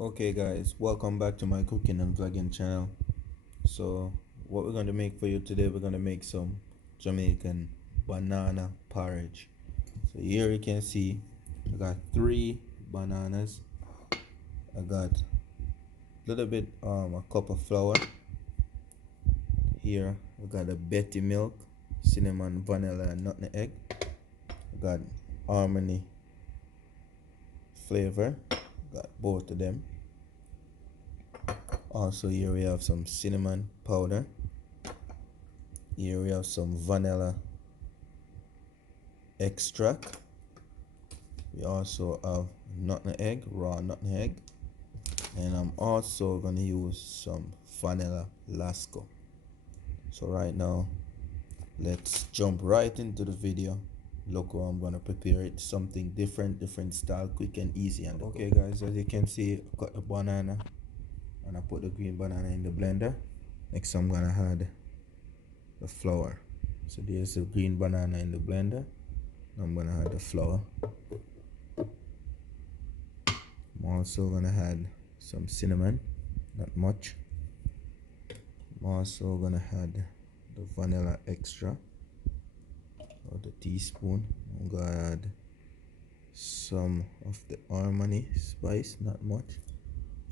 Okay guys, welcome back to my cooking and vlogging channel. So what we're going to make for you today, we're going to make some Jamaican banana porridge. So here you can see I got 3 bananas. I got a little bit a cup of flour. Here I got a Betty milk, cinnamon, vanilla and nutmeg. I got harmony flavor. Got both of them. Also here we have some cinnamon powder. Here we have some vanilla extract. We also have nutmeg, raw nutmeg, and I'm also gonna use some vanilla lasco. So right now let's jump right into the video. Look how I'm gonna prepare it, something different style, quick and easy. And okay guys, as you can see, I got the banana and I put the green banana in the blender. Next I'm gonna add the flour. So there's the green banana in the blender. I'm gonna add the flour. I'm also gonna add some cinnamon, not much. I'm also gonna add the vanilla extra, or the teaspoon. I'm gonna add some of the harmony spice, not much.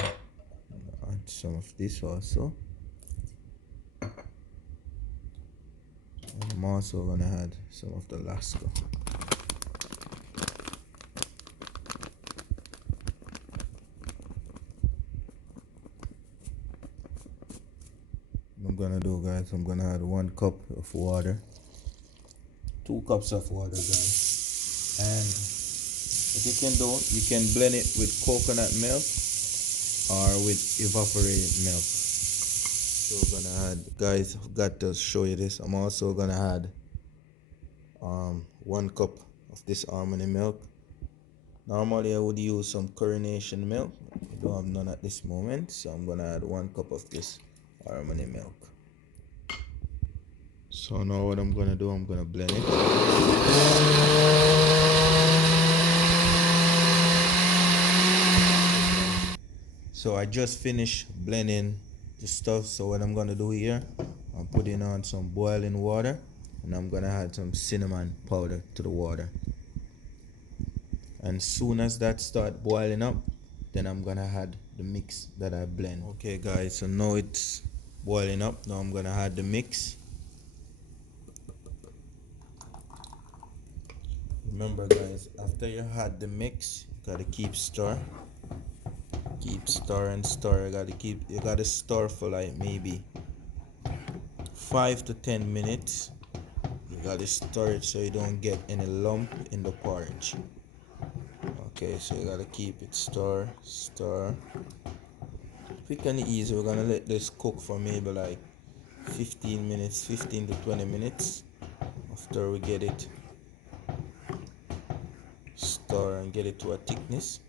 I'm gonna add some of this also. And I'm also gonna add some of the lasco. What I'm gonna do, guys, I'm gonna add 1 cup of water, 2 cups of water, guys. And what you can do, you can blend it with coconut milk or with evaporated milk. So we're gonna add, guys, I've got to show you this. I'm also gonna add 1 cup of this harmony milk. Normally I would use some coronation milk. I don't have none at this moment, so I'm gonna add 1 cup of this harmony milk. So now what I'm gonna do, I'm gonna blend it. So I just finished blending the stuff. So what I'm gonna do here, I'm putting on some boiling water and I'm gonna add some cinnamon powder to the water. And soon as that start boiling up, then I'm gonna add the mix that I blend. Okay guys, so now it's boiling up. Now I'm gonna add the mix. Remember guys, after you add the mix, you gotta keep stir. Keep stir and stir. You gotta stir for like maybe 5 to 10 minutes. You gotta stir it so you don't get any lump in the porridge. Okay, so you gotta keep it stir. Quick and easy. We're gonna let this cook for maybe like 15 minutes, 15 to 20 minutes. After we get it stir and get it to a thickness.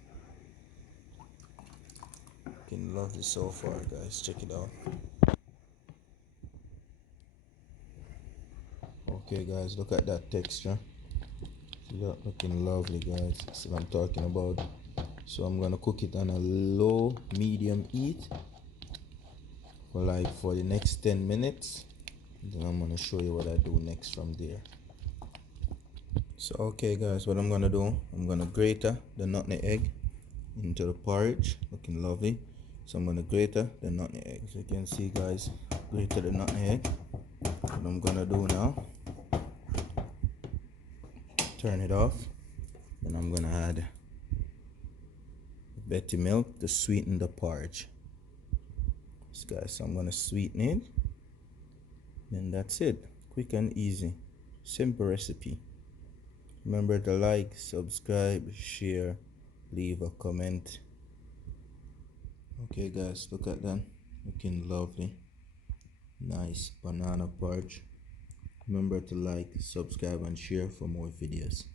Looking lovely so far, guys. Check it out. Okay guys, look at that texture. See that? Looking lovely, guys. That's what I'm talking about. So I'm gonna cook it on a low medium heat for the next 10 minutes. Then I'm gonna show you what I do next from there. So okay guys, what I'm gonna do, I'm gonna grate the nutmeg into the porridge. Looking lovely. So I'm gonna grate the nutmeg. As you can see guys, grate the nutmeg. What I'm gonna do now, turn it off. Then I'm gonna add Betty milk to sweeten the porridge. Yes, guys, so I'm gonna sweeten it. Then that's it. Quick and easy. Simple recipe. Remember to like, subscribe, share, leave a comment. Okay guys, look at that. Looking lovely. Nice banana porridge. Remember to like, subscribe and share for more videos.